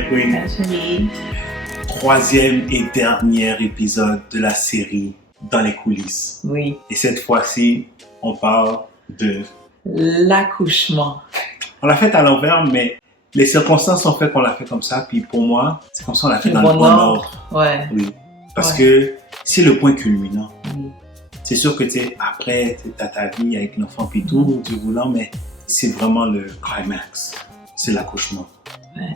My Queen. Chérie. Troisième et dernier épisode de la série Dans les coulisses. Oui. Et cette fois-ci, on parle de... L'accouchement. On l'a fait à l'envers, mais les circonstances ont fait qu'on l'a fait comme ça. Puis pour moi, c'est comme ça qu'on l'a fait dans le bon ordre. Ouais. Oui. Parce que c'est le point culminant. Oui. C'est sûr que après, tu as ta vie avec l'enfant puis tout, du voulant, mais c'est vraiment le climax. C'est l'accouchement. Ouais.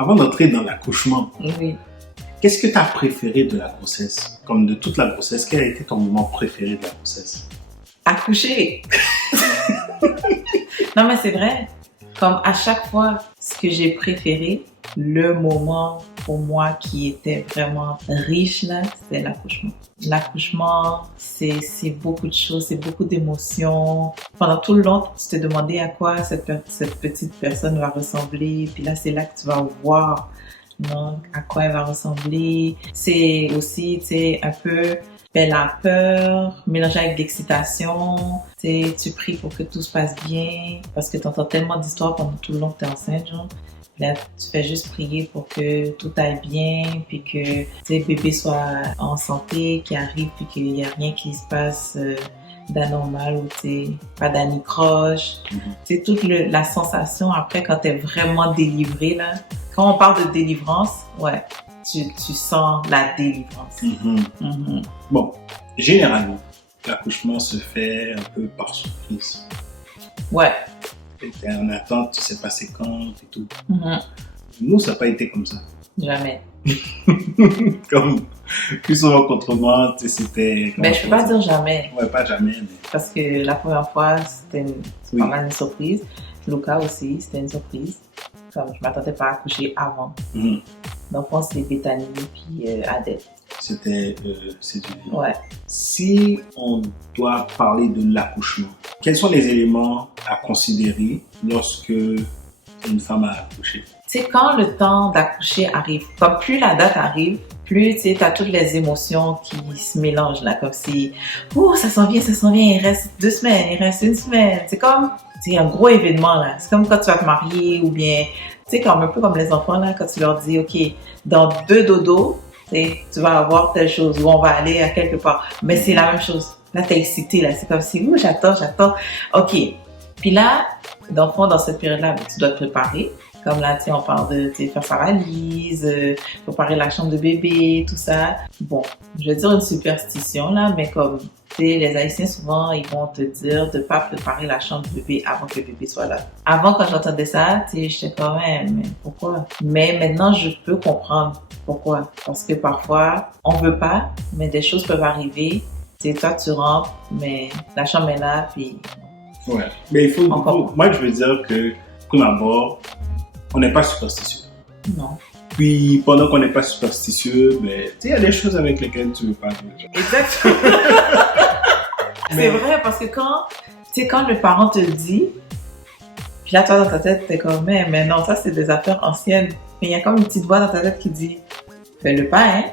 Avant d'entrer dans l'accouchement, Oui. qu'est-ce que tu as préféré de la grossesse? Comme de toute la grossesse, quel a été ton moment préféré de la grossesse? Accoucher. Non, mais c'est vrai. Comme à chaque fois, ce que j'ai préféré, le moment pour moi qui était vraiment riche, là, c'était l'accouchement. L'accouchement, c'est beaucoup de choses, c'est beaucoup d'émotions. Pendant tout le long, tu te demandais à quoi cette petite personne va ressembler. Puis là, c'est là que tu vas voir, non, à quoi elle va ressembler. C'est aussi, tu sais, un peu la peur mélangée avec l'excitation. Tu pries pour que tout se passe bien parce que tu entends tellement d'histoires pendant tout le long que tu es enceinte, genre. Là, tu fais juste prier pour que tout aille bien, puis que bébé soit en santé, qu'il arrive, puis qu'il n'y a rien qui se passe d'anormal ou pas d'anicroche. Mm-hmm. Toute la sensation après quand tu es vraiment délivré, là. Quand on parle de délivrance, ouais, tu sens la délivrance. Mm-hmm. Mm-hmm. Bon, généralement, l'accouchement se fait un peu par surprise. Ouais. T'es en attente, tu sais pas c'est quand et tout. Mm-hmm. Nous, ça n'a pas été comme ça. Jamais. Comme plus souvent qu'autrement, c'était... Ben, je peux pas dire jamais. Ouais, pas jamais. Mais... Parce que la première fois, c'était pas mal une surprise. Lucas aussi, c'était une surprise. Comme je m'attendais pas à accoucher avant. Mm-hmm. Donc, on s'est Bethany puis Adèle. C'était séduisant. Ouais. Si on doit parler de l'accouchement, quels sont les éléments à considérer lorsque une femme a accouché? C'est quand le temps d'accoucher arrive. Comme plus la date arrive, plus tu as toutes les émotions qui se mélangent là, comme si ça s'en vient, il reste 2 semaines, il reste 1 semaine. C'est comme un gros événement là. C'est comme quand tu vas te marier ou bien comme un peu comme les enfants là, quand tu leur dis OK, dans 2 dodos, tu vas avoir telle chose ou on va aller à quelque part. Mais c'est la même chose. Là, t'es excité là. C'est comme si j'attends. OK. Puis là, dans cette période-là, tu dois te préparer. Comme là, on parle de faire sa valise, préparer la chambre de bébé, tout ça. Bon, je vais dire une superstition là, mais comme les Haïtiens, souvent, ils vont te dire de ne pas préparer la chambre de bébé avant que le bébé soit là. Avant, quand j'entendais ça, j'étais quand même, mais pourquoi? Mais maintenant, je peux comprendre pourquoi. Parce que parfois, on ne veut pas, mais des choses peuvent arriver. Toi, tu rentres, mais la chambre est là, puis... Ouais, mais il faut... Moi, je veux dire que, tout d'abord, on n'est pas superstitieux. Non. Puis, pendant qu'on n'est pas superstitieux, il y a des choses avec lesquelles tu ne veux pas vivre. Exactement. C'est vrai, parce que quand le parent te le dit, puis là, toi, dans ta tête, t'es comme, mais non, ça, c'est des affaires anciennes. Mais il y a comme une petite voix dans ta tête qui dit, fais-le pas, hein.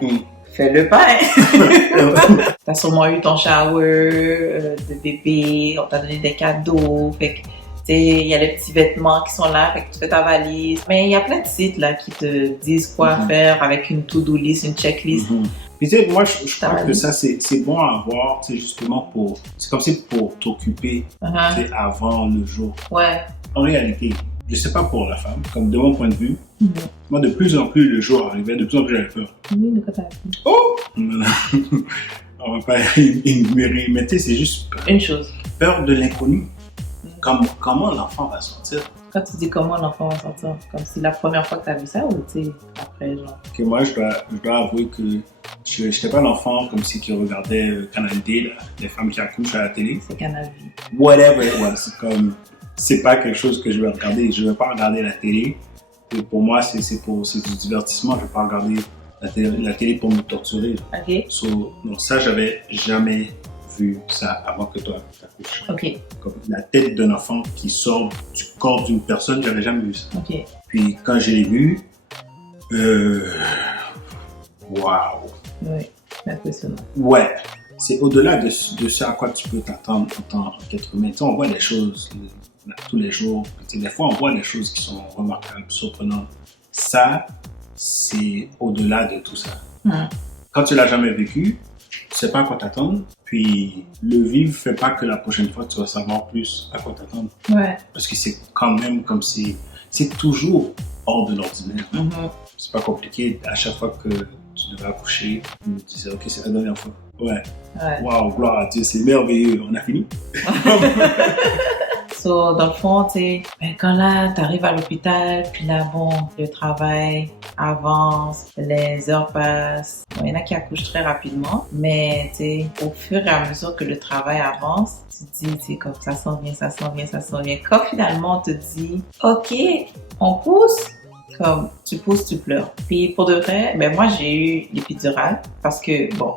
Fais-le pas, hein. T'as sûrement eu ton shower de bébé, on t'a donné des cadeaux, fait que il y a les petits vêtements qui sont là, fait que tu fais ta valise. Mais il y a plein de sites là qui te disent quoi faire avec une to-do list, une checklist. Puis moi, je crois que ça, c'est bon à avoir, justement pour... C'est comme si pour t'occuper avant le jour. Ouais. En réalité, je sais pas pour la femme, comme de mon point de vue, moi, de plus en plus, le jour arrivait, de plus en plus, j'avais peur. Oui, de quoi t'as peur? Oh! On va pas énumérer, mais c'est juste... Une chose. Peur de l'inconnu. Comment l'enfant va sortir? Quand tu dis comment l'enfant va sortir, comme si la première fois que tu as vu ça ou après genre? Que moi, je dois avouer que je n'étais pas l'enfant comme si qui regardait Canal D, là, les femmes qui accouchent à la télé. C'est Canal V. Whatever it was. C'est pas quelque chose que je vais regarder. Je ne vais pas regarder la télé. Et pour moi, c'est du divertissement. Je ne vais pas regarder la télé pour me torturer. OK. Donc ça, j'avais jamais vu ça avant que toi t'accouches. OK. Comme la tête d'un enfant qui sort du corps d'une personne, j'avais jamais vu ça. OK. Puis quand je l'ai vu, waouh. Oui, c'est impressionnant. Ouais, c'est au-delà de ce à quoi tu peux t'attendre en tant qu'être humain. Tu sais, on voit des choses tous les jours. Des fois, on voit des choses qui sont remarquables, surprenantes. ça, c'est au-delà de tout ça. Mm. Quand tu l'as jamais vécu, tu sais pas à quoi t'attendre. Puis le vivre fait pas que la prochaine fois tu vas savoir plus à quoi t'attendre. Ouais. Parce que c'est quand même comme si c'est toujours hors de l'ordinaire. Mhm. C'est pas compliqué. À chaque fois que tu devais accoucher, tu me disais ok, c'est la dernière fois. Ouais. Ouais. Waouh, gloire à Dieu, c'est merveilleux. On a fini. So, dans le fond, tu sais, ben, quand là, t'arrives à l'hôpital, puis là, bon, le travail avance, les heures passent. Bon, il y en a qui accouchent très rapidement, mais tu sais, au fur et à mesure que le travail avance, tu te dis, tu sais, comme ça s'en vient, ça s'en vient, ça s'en vient. Quand finalement, on te dit, OK, on pousse, comme tu pousses, tu pleures. Puis pour de vrai, ben moi, j'ai eu l'épidurale parce que, bon,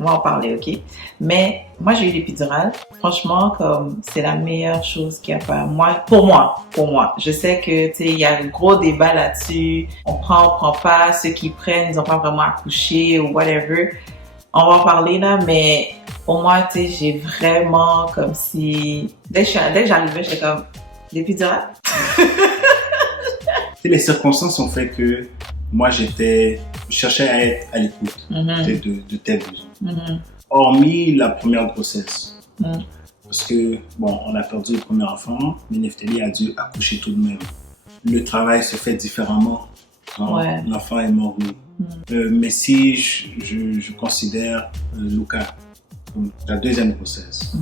on va en parler, OK? Mais moi, j'ai eu l'épidurale. Franchement, comme c'est la meilleure chose qu'il y a pas. Pour moi. Je sais que, tu sais, il y a un gros débat là-dessus. On prend pas. Ceux qui prennent, ils n'ont pas vraiment accouché ou whatever. On va en parler là, mais pour moi, tu sais, j'ai vraiment comme si... Dès que j'arrivais, j'étais comme, l'épidurale? Les circonstances ont fait que moi, je cherchais à être à l'écoute de tes besoins. Mm-hmm. Hormis la première grossesse. Mm. Parce que, bon, on a perdu le premier enfant, mais Neftali a dû accoucher tout de même. Le travail se fait différemment quand l'enfant est mort. Mais si je considère Luca comme ta deuxième grossesse,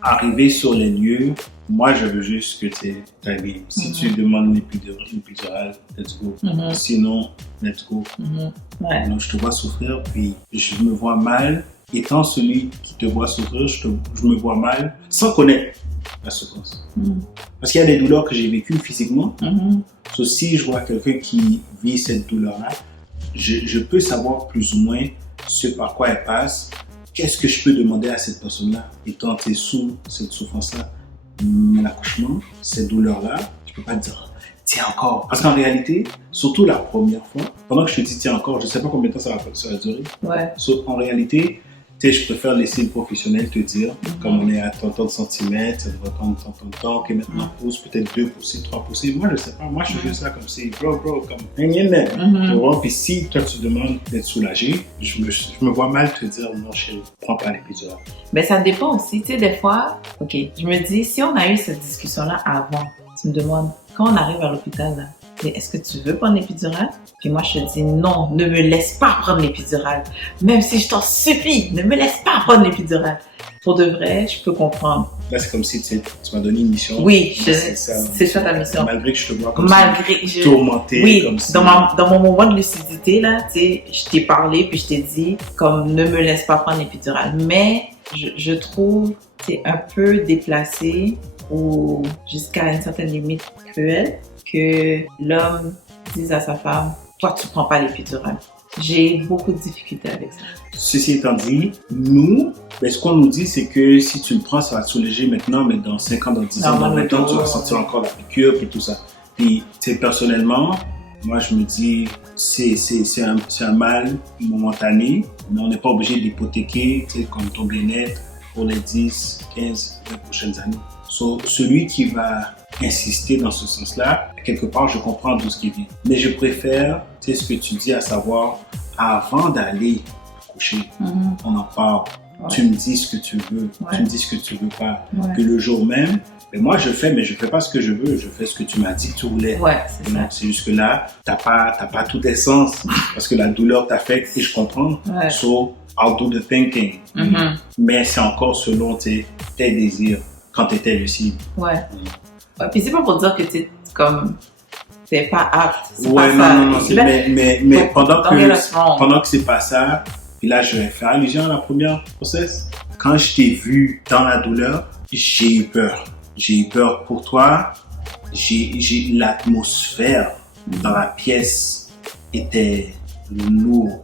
arriver sur les lieux, moi, je veux juste que tu ailles bien. Si tu demandes une épidurale, let's go. Sinon, let's go. Ouais. Donc, je te vois souffrir, puis je me vois mal. Étant celui qui te voit souffrir, je me vois mal sans connaître la souffrance. Parce qu'il y a des douleurs que j'ai vécues physiquement. So, si je vois quelqu'un qui vit cette douleur-là, je peux savoir plus ou moins ce par quoi elle passe. Qu'est-ce que je peux demander à cette personne-là étant sous cette souffrance-là? Mais l'accouchement, cette douleur-là, je peux pas te dire tiens encore. Parce qu'en réalité, surtout la première fois, pendant que je te dis tiens encore, je sais pas combien de temps ça va durer. Ouais. So, en réalité, tu sais, je préfère laisser le professionnel te dire, comme on est à tant de centimètres, ça devrait prendre tant de temps, ok, maintenant pousse, peut-être 2 poussées, 3 poussées. Moi, je sais pas, moi, je fais juste ça comme si, bro, comme, tu vois, puis si toi, tu demandes d'être soulagé, je me vois mal te dire, non, chérie, prends pas l'épidurale. Mais ça dépend aussi, tu sais, des fois, ok, je me dis, si on a eu cette discussion-là avant, tu me demandes, quand on arrive à l'hôpital, là, est-ce que tu veux prendre l'épidurale? Puis moi, je te dis non, ne me laisse pas prendre l'épidurale. Même si je t'en supplie, ne me laisse pas prendre l'épidurale. Pour de vrai, je peux comprendre. Là, c'est comme si tu m'as donné une mission. Oui, c'est ça ta mission. Malgré que je te vois comme si tourmenté. Oui, comme si... dans mon moment de lucidité, là, tu sais, je t'ai parlé puis je t'ai dit, comme, ne me laisse pas prendre l'épidurale. Mais je trouve que c'est un peu déplacé ou jusqu'à une certaine limite cruelle que l'homme dise à sa femme, toi, tu prends pas l'épidurale. J'ai beaucoup de difficultés avec ça. Ceci étant dit, nous, ben, ce qu'on nous dit, c'est que si tu le prends, ça va te soulager maintenant, mais dans 5 ans, dans 10 ans, dans 20 ans, tu vas sentir encore la piqûre et tout ça. Puis, tu sais, personnellement, moi, je me dis, c'est un mal momentané, mais on n'est pas obligé d'hypothéquer, tu sais, comme ton bien-être pour les 10, 15, 20 prochaines années. So, celui qui va insister dans ce sens-là, quelque part, je comprends d'où ce qui vient. Mais je préfère, tu sais, ce que tu dis, à savoir, avant d'aller coucher, on en parle. Ouais. Tu me dis ce que tu veux, tu me dis ce que tu veux pas. Que le jour même, mais moi je fais, mais je fais pas ce que je veux, je fais ce que tu m'as dit que tu voulais. Ouais, c'est ça. C'est juste que là, t'as pas tout essence, parce que la douleur t'affecte et je comprends. Ouais. So, I'll do the thinking. Mais c'est encore selon tes désirs, quand t'étais lucide. Ouais. Puis c'est pas pour dire que t'es comme... t'es pas apte. Ouais, non, mais pendant que c'est pas ça, puis là, je vais faire allusion à la première grossesse. Quand je t'ai vu dans la douleur, j'ai eu peur. J'ai eu peur pour toi. L'atmosphère dans la pièce était lourde.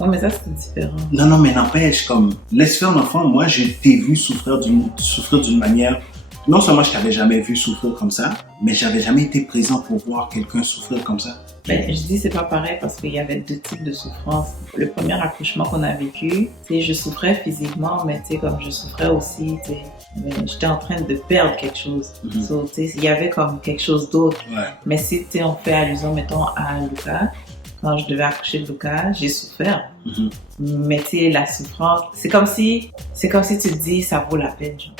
Non, mais ça, c'est différent. Non, mais n'empêche, comme, laisse faire l'enfant. Moi, je t'ai vu souffrir d'une manière non seulement je t'avais jamais vu souffrir comme ça, mais j'avais jamais été présent pour voir quelqu'un souffrir comme ça. Ben, je dis c'est pas pareil parce qu'il y avait 2 types de souffrance. Le premier accouchement qu'on a vécu, je souffrais physiquement, mais comme je souffrais aussi, j'étais en train de perdre quelque chose. So, il y avait comme quelque chose d'autre. Ouais. Mais si on fait allusion, mettons, à Lucas, quand je devais accoucher de Lucas, j'ai souffert. Mais la souffrance, c'est comme si tu te dis ça vaut la peine. Genre.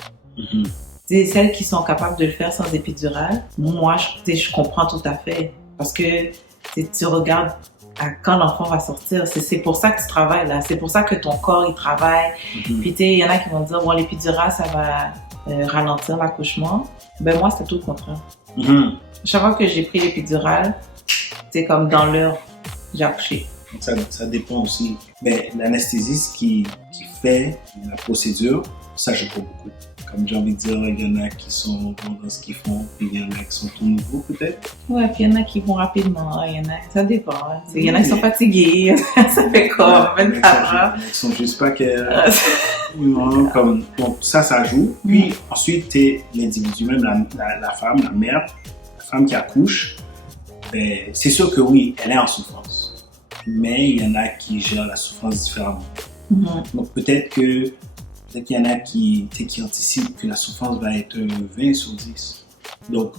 Celles qui sont capables de le faire sans épidural, moi, je comprends tout à fait. Parce que tu regardes à quand l'enfant va sortir. C'est pour ça que tu travailles là. C'est pour ça que ton corps, il travaille. Puis, il y en a qui vont dire, bon, l'épidural, ça va ralentir l'accouchement. Ben, moi, c'était tout le contraire. Chaque fois que j'ai pris l'épidural, c'est comme dans l'heure, j'ai accouché. Ça dépend aussi. Mais l'anesthésiste qui fait la procédure, ça joue pas beaucoup. Comme j'ai envie de dire, il y en a qui sont bons dans ce qu'ils font, puis il y en a qui sont tout nouveaux peut-être. Ouais, puis il y en a qui vont rapidement, ça dépend. Il y en a qui sont fatigués, ça fait comme 24 heures. Ils sont juste pas que... non, comme, donc ça joue. Puis ensuite, t'es l'individu, même la femme, la mère, la femme qui accouche, ben, c'est sûr que oui, elle est en souffrance. Mais il y en a qui gèrent la souffrance différemment. Donc peut-être qu'il y en a qui anticipent que la souffrance va être 20 sur 10. Donc,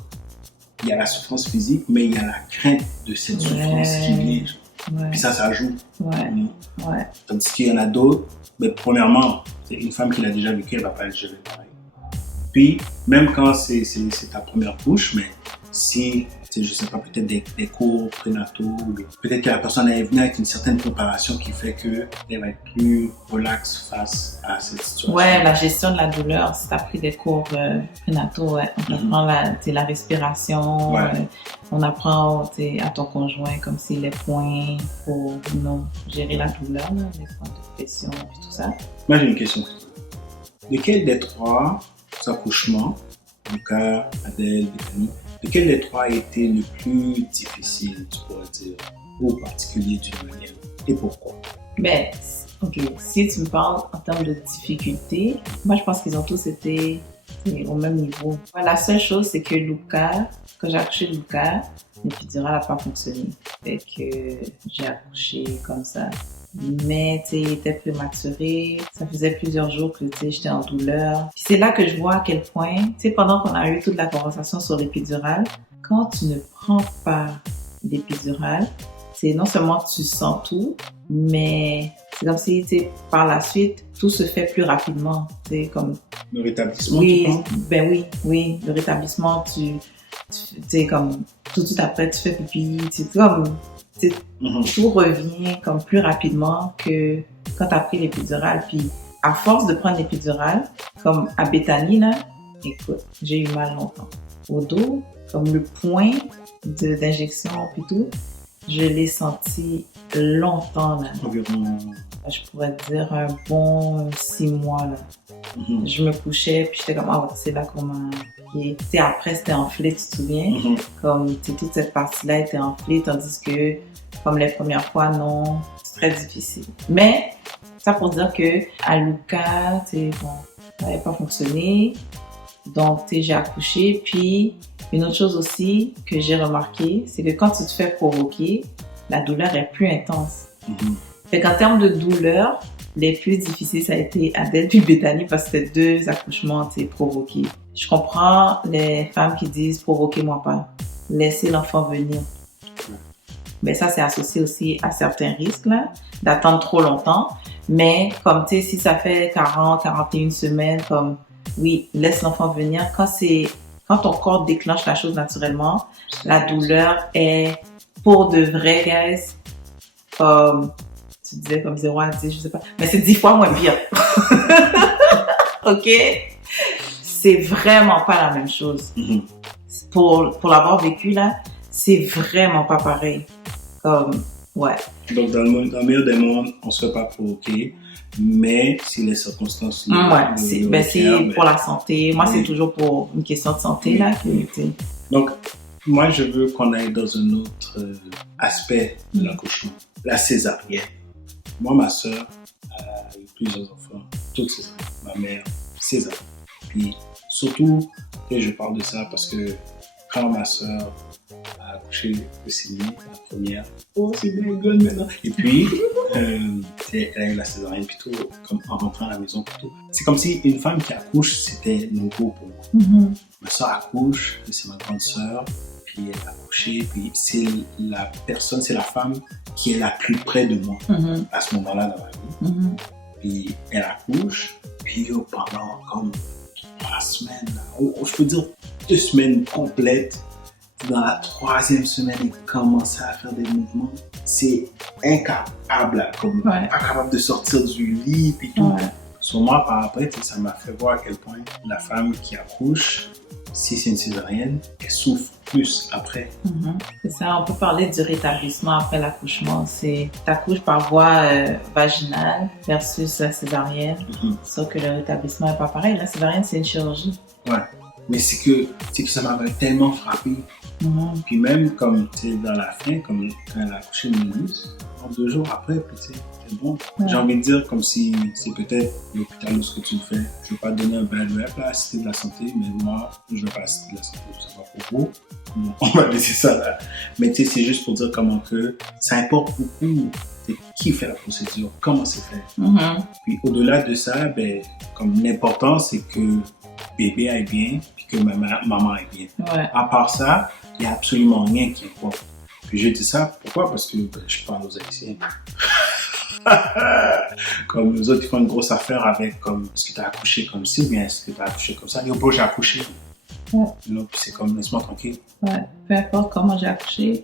il y a la souffrance physique, mais il y a la crainte de cette souffrance qui vient. Puis ça joue. Tandis qu'il y en a d'autres, mais premièrement, une femme qui l'a déjà vécu, elle ne va pas le gérer pareil. Puis, même quand c'est ta première couche, mais si, je ne sais pas, peut-être des cours prénataux, peut-être que la personne est venue avec une certaine préparation qui fait qu'elle va être plus relaxe face à cette situation. Ouais, la gestion de la douleur, si tu as pris des cours prénataux, on apprend la respiration, on apprend à ton conjoint comme si les points pour gérer la douleur, les points de pression et tout ça. Moi, j'ai une question. Lequel des 3 accouchements, Lucas, Adèle, Bethany, lequel des 3 a été le plus difficile, tu pourrais dire, ou particulier d'une manière, et pourquoi? Ben, ok, si tu me parles en termes de difficulté, moi je pense qu'ils ont tous été au même niveau. La seule chose, c'est que Lucas, quand j'ai accouché de Lucas, l'épidural n'a pas fonctionné. Fait que j'ai accouché comme ça. Mais il était prématuré, ça faisait plusieurs jours que j'étais en douleur. Puis c'est là que je vois à quel point, pendant qu'on a eu toute la conversation sur l'épidural, quand tu ne prends pas l'épidural, non seulement tu sens tout, mais c'est comme si par la suite, tout se fait plus rapidement. Comme... Le rétablissement, oui, tu penses? Ben oui, le rétablissement, comme tout de suite après, tu fais pipi, tout revient comme plus rapidement que quand tu as pris l'épidural. Puis à force de prendre l'épidural, comme à Bethany, là, écoute, j'ai eu mal longtemps. Au dos, comme le point d'injection puis tout, je l'ai senti longtemps là. Environ... Je pourrais dire un bon 6 mois là. Je me couchais puis j'étais comme c'est là qu'on m'a... Après c'était enflé, tu te souviens? Comme toute cette partie-là était enflée, tandis que comme les premières fois, non, c'est très difficile. Mais ça pour dire que à Lucas, ça n'avait pas fonctionné. Donc j'ai accouché. Puis une autre chose aussi que j'ai remarqué, c'est que quand tu te fais provoquer, la douleur est plus intense. Fait qu'en termes de douleur, les plus difficiles, ça a été Adèle puis Bethany parce que c'était 2 accouchements provoqués. Je comprends les femmes qui disent « provoquez-moi pas, laissez l'enfant venir ». Mais ça, c'est associé aussi à certains risques là, d'attendre trop longtemps. Mais comme si ça fait 40, 41 semaines, comme oui, laisse l'enfant venir. Quand ton corps déclenche la chose naturellement, la douleur est pour de vrai, guys, comme tu disais, comme 0 à 10, je sais pas, mais c'est 10 fois moins pire. Ok? C'est vraiment pas la même chose. Pour l'avoir vécu là, c'est vraiment pas pareil. Ouais. Donc, dans le meilleur des mondes, on ne se fait pas provoquer, mais si les circonstances... c'est pour la santé. Moi, c'est toujours pour une question de santé, là. Donc, moi, je veux qu'on aille dans un autre aspect de l'accouchement. La césarienne. Moi, ma soeur a eu plusieurs enfants, toutes césariennes. Ma mère, césarienne. Puis, surtout, Et je parle de ça parce que quand ma soeur a accouché de Sydney, la première, c'est bien good maintenant. Et puis, elle a eu la césarienne plutôt, comme en rentrant à la maison plutôt. C'est comme si une femme qui accouche, c'était nouveau pour moi. Ma soeur accouche, c'est ma grande soeur, puis elle a accouché, puis c'est la femme qui est la plus près de moi à ce moment-là dans ma vie. Puis elle accouche, puis pendant comme 3 semaines, je peux dire 2 semaines complètes. Dans la 3e semaine, il commençait à faire des mouvements. C'est incapable, comme incapable de sortir du lit puis tout. Sur moi, par après, ça m'a fait voir à quel point la femme qui accouche, si c'est une césarienne, elle souffre plus après. C'est ça, on peut parler du rétablissement après l'accouchement. C'est t'accouches par voie vaginale versus la césarienne. Sauf que le rétablissement n'est pas pareil. La césarienne, c'est une chirurgie. Ouais. Mais c'est que ça m'avait tellement frappé. Puis même comme dans la fin, comme quand elle a accouché de Minus, 2 jours après, puis c'est bon. J'ai envie de dire comme si c'est peut-être l'hôpital où ce que tu le fais. Je ne veux pas donner un bad rap à la Cité de la Santé, mais moi, je ne veux pas la Cité de la Santé, je sais pas pour vous. On va laisser ça là. Mais c'est juste pour dire comment que ça importe beaucoup. Qui fait la procédure, comment c'est fait. Puis au-delà de ça, comme l'important, c'est que bébé aille bien, puis que maman aille bien. À part ça, il n'y a absolument rien qui importe. Puis je dis ça, pourquoi? Parce que je parle aux Haïtiens. Comme les autres, ils font une grosse affaire avec comme, est-ce que tu as accouché comme ci ou bien est-ce que tu as accouché comme ça? Yo, bro, j'ai accouché. Puis c'est comme, laisse-moi tranquille. Peu importe comment j'ai accouché,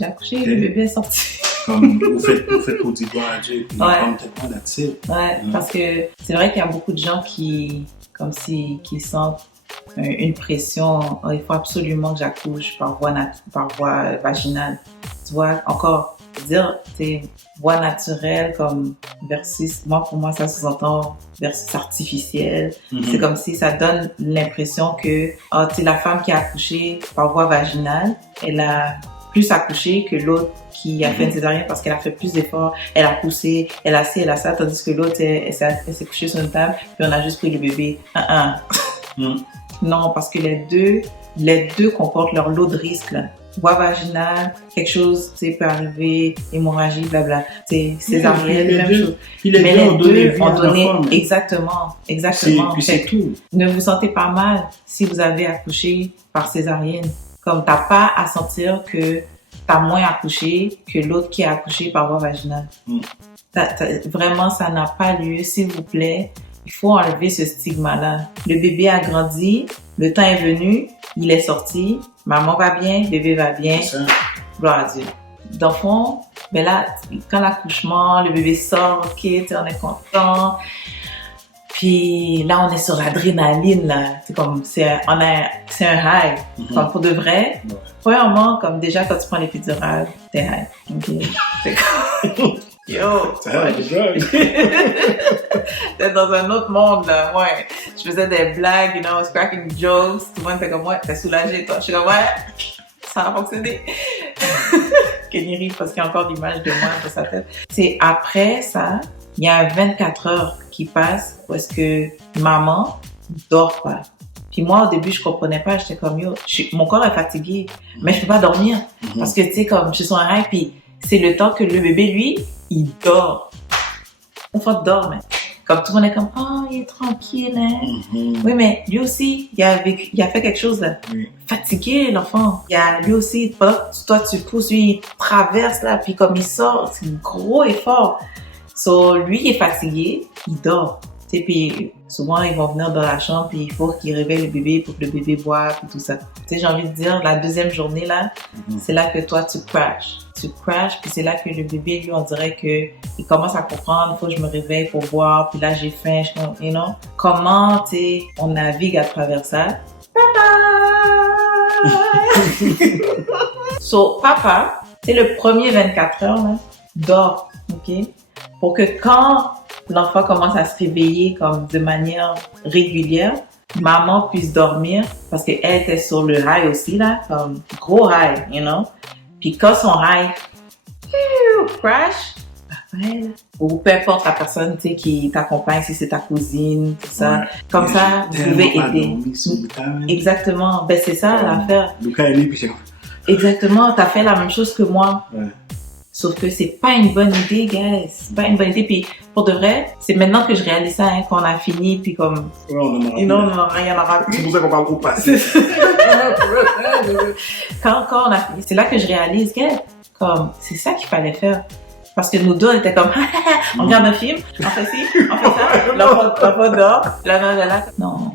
le bébé est sorti. Comme vous faites pour dire gloire à Dieu, puis comme tellement là-dessus. Parce que c'est vrai qu'il y a beaucoup de gens qui sentent une pression. Il faut absolument que j'accouche par voie vaginale. Tu vois, encore dire voie naturelle comme versus, pour moi ça sous-entend versus artificielle. C'est comme si ça donne l'impression que la femme qui a accouché par voie vaginale, elle a plus accouché que l'autre qui a fait une césarienne parce qu'elle a fait plus d'efforts, elle a poussé, elle a ci, elle a ça, tandis que l'autre, elle s'est couchée sur une table, puis on a juste pris le bébé. Non, parce que les deux comportent leur lot de risques, là. Voie vaginale, quelque chose, peut arriver, hémorragie, blabla. Césarienne, même chose. Mais les deux ont donné, exactement. Puis c'est tout. Ne vous sentez pas mal si vous avez accouché par césarienne. Comme t'as pas à sentir que t'as moins accouché que l'autre qui a accouché par voie vaginale. Vraiment, ça n'a pas lieu, s'il vous plaît. Il faut enlever ce stigma-là. Le bébé a grandi, le temps est venu, il est sorti, maman va bien, bébé va bien, gloire à Dieu. Dans le fond, là, quand l'accouchement, le bébé sort, ok, on est content. Puis là, on est sur l'adrénaline, là. C'est comme, c'est un high. Comme pour de vrai. Premièrement, comme déjà, quand tu prends l'épidurale, t'es high. Okay? C'est comme, yo! T'es dans un autre monde, là. Ouais. Je faisais des blagues, I was cracking jokes. Tout le monde était comme, ouais, t'es soulagé, toi. Je suis comme, ouais, ça a fonctionné. Kenny rit parce qu'il y a encore l'image de moi dans sa tête. C'est après ça, il y a 24 heures qui passent où est-ce que maman dort pas. Puis moi, au début, je comprenais pas. J'étais comme, yo, mon corps est fatigué, mais je peux pas dormir. Parce que, comme je suis sur un rêve, puis c'est le temps que le bébé, lui, il dort. L'enfant dort, mais comme tout le monde est comme, il est tranquille, hein. Oui, mais lui aussi, il a fait quelque chose, là. Fatigué, l'enfant. Lui aussi, pendant que toi, tu pousses, lui, il traverse, là, puis comme il sort, c'est un gros effort. So, lui, il est fatigué, il dort. Tu sais, puis souvent, ils vont venir dans la chambre, puis il faut qu'ils réveillent le bébé pour que le bébé boive, puis tout ça. Tu sais, j'ai envie de dire, la deuxième journée, là, c'est là que toi, tu crashes. Tu crashes, puis c'est là que le bébé, lui, on dirait que il commence à comprendre, il faut que je me réveille pour boire, puis là, j'ai faim, you know. Comment, tu sais, on navigue à travers ça? Papa! So, papa, c'est le premier 24 heures, là, dort, ok? Pour que quand l'enfant commence à se réveiller comme de manière régulière, maman puisse dormir parce qu'elle était sur le high aussi, là, comme gros high, you know. Puis quand son high crash, Raphaël. Ou peu importe la personne, tu sais, qui t'accompagne, si c'est ta cousine, tout ça. Ouais. Comme ça, vous pouvez aider. Exactement. Ben, c'est ça l'affaire. Lucas est né, puis c'est comme... Exactement. T'as fait la même chose que moi. Ouais. Sauf que c'est pas une bonne idée, guys. C'est pas une bonne idée. Puis, pour de vrai, c'est maintenant que je réalise ça, hein, qu'on a fini, puis comme... Ouais, on en aura Et non, on rien aura plus. C'est pour ça qu'on parle au passé. quand on a fini, c'est là que je réalise que, comme, c'est ça qu'il fallait faire. Parce que nous deux, on était comme, on regarde un film, on fait ci, on fait ça, l'enfant dort, là. Non,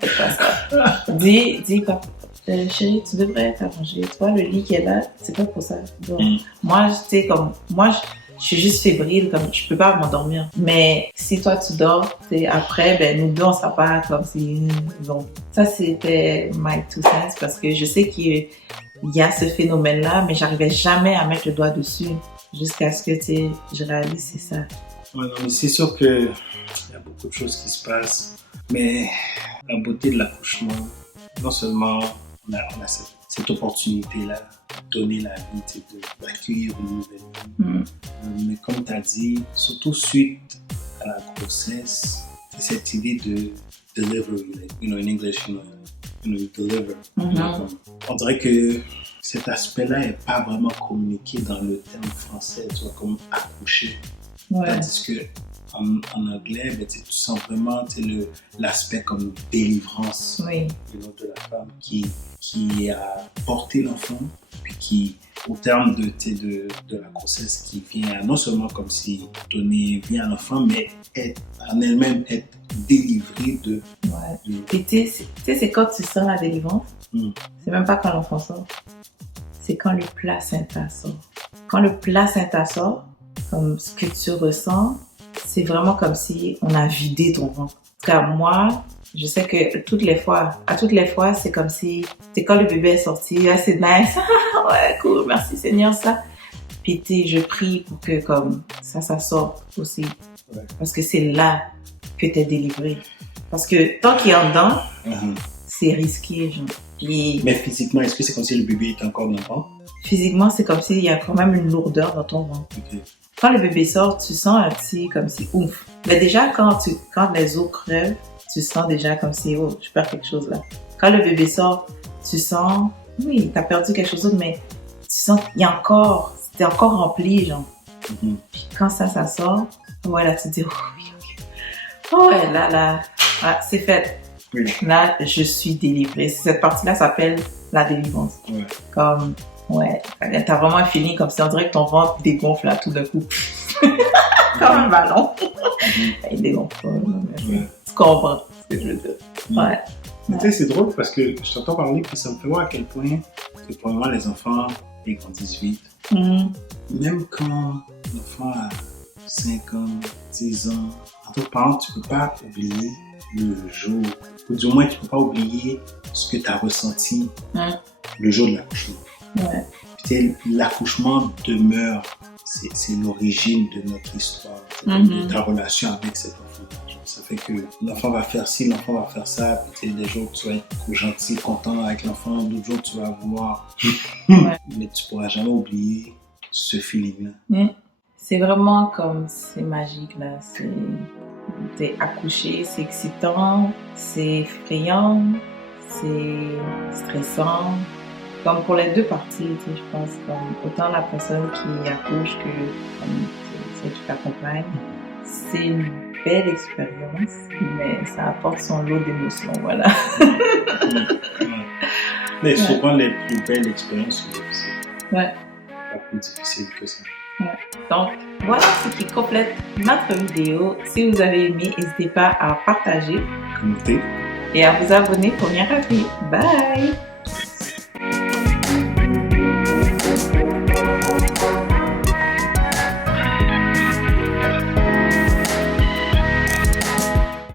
faites pas ça. Dis, papa. Chérie, tu devrais t'arranger. Tu vois, le lit qui est là, c'est pas pour ça. Donc, moi, tu sais, comme, je suis juste fébrile, comme, je peux pas m'endormir. Mais si toi, tu dors, tu sais, après, ben, nous deux, on sera pas comme si... Donc, ça, c'était my two cents, parce que je sais qu'il y a ce phénomène-là, mais j'arrivais jamais à mettre le doigt dessus, jusqu'à ce que, tu sais, je réalise, c'est ça. Ouais, non, mais c'est sûr que il y a beaucoup de choses qui se passent, mais la beauté de l'accouchement, non seulement on a cette opportunité-là de donner la vie, d'accueillir une nouvelle vie. Mais comme tu as dit, surtout suite à la grossesse, c'est cette idée de delivery, like, in English, deliver. On dirait que cet aspect-là n'est pas vraiment communiqué dans le terme français, tu vois, comme accoucher. Ouais. Tandis que en anglais, ben, tu sens vraiment l'aspect comme délivrance de la femme qui a porté l'enfant, puis qui, au terme de la grossesse, qui vient non seulement comme si donner vie à l'enfant, mais en elle-même être délivrée de... Ouais. Et tu sais, c'est quand tu sens la délivrance, c'est même pas quand l'enfant sort, c'est quand le placenta sort. Quand le placenta sort, comme ce que tu ressens, c'est vraiment comme si on a vidé ton ventre. En tout cas, moi, je sais que à toutes les fois, c'est comme si, c'est quand le bébé est sorti, ah, c'est nice, ouais, cool, merci Seigneur, ça. Puis je prie pour que comme ça sorte aussi. Ouais. Parce que c'est là que t'es délivré. Parce que tant qu'il est en dedans, c'est risqué, genre. Puis, mais physiquement, est-ce que c'est comme si le bébé était encore dans le ventre? Physiquement, c'est comme s'il y a quand même une lourdeur dans ton ventre. Okay. Quand le bébé sort, tu sens un petit, comme si, ouf. Mais déjà, quand les os crèvent, tu sens déjà comme si, oh, je perds quelque chose là. Quand le bébé sort, tu sens, oui, t'as perdu quelque chose d'autre, mais tu sens qu'il y a encore, c'était encore rempli, genre. Puis quand ça sort, ouais, là, tu te dis, oh, oui, ok. Oh, ouais, là, c'est fait. Oui. Là, je suis délivrée. Cette partie-là s'appelle la délivrance. Ouais. Comme, ouais, t'as vraiment un feeling comme si on dirait que ton ventre dégonfle là tout d'un coup. Comme un ballon. Il dégonfle pas. Tu comprends ce que je veux dire. Ouais. Tu sais, c'est drôle parce que je t'entends parler et ça me fait voir à quel point que pour moi les enfants ils grandissent vite. Même quand l'enfant a 5 ans, 10 ans, en tant que parent, tu peux pas oublier le jour, ou du moins tu peux pas oublier ce que tu as ressenti le jour de l'accouchement. Ouais. Puis, l'accouchement demeure, c'est l'origine de notre histoire, de ta relation avec cet enfant. Ça fait que l'enfant va faire ci, l'enfant va faire ça, puis des jours tu vas être gentil, content avec l'enfant, d'autres jours tu vas vouloir, mais tu pourras jamais oublier ce feeling-là. C'est vraiment comme, c'est magique là, t'es accouché, c'est excitant, c'est effrayant, c'est stressant. Comme pour les deux parties, je pense, comme autant la personne qui accouche que celle qui t'accompagne, c'est une belle expérience, mais ça apporte son lot d'émotions, voilà. Mais souvent, les plus belles expériences sont difficiles. Ouais. Pas plus difficiles que ça. Ouais. Donc, voilà ce qui complète notre vidéo. Si vous avez aimé, n'hésitez pas à partager, commenter et à vous abonner pour rien rater. Bye!